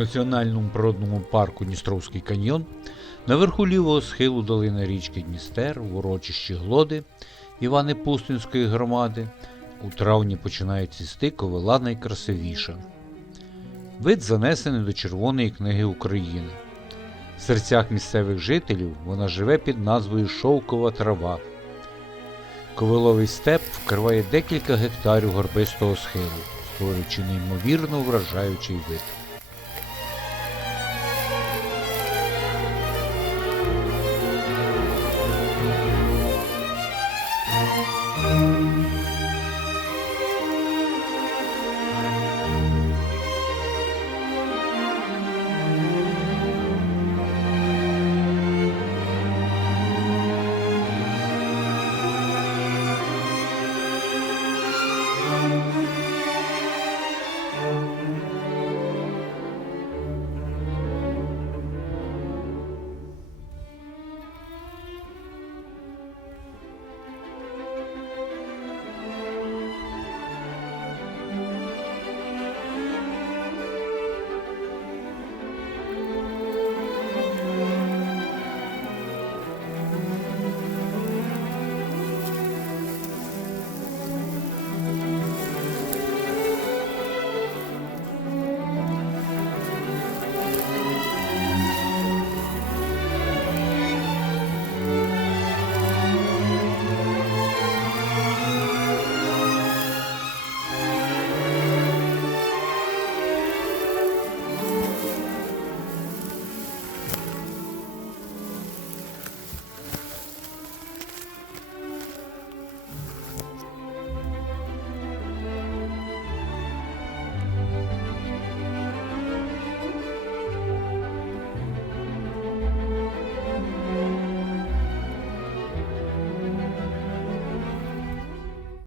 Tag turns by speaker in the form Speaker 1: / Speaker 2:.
Speaker 1: національному природному парку Дністровський каньйон на верху лівого схилу долини річки Дністер в урочищі Глоди Івани Пустинської громади у травні починає цісти ковила найкрасивіша. Вид занесений до Червоної книги України. В серцях місцевих жителів вона живе під назвою Шовкова трава. Ковиловий степ вкриває декілька гектарів горбистого схилу, створюючи неймовірно вражаючий вид.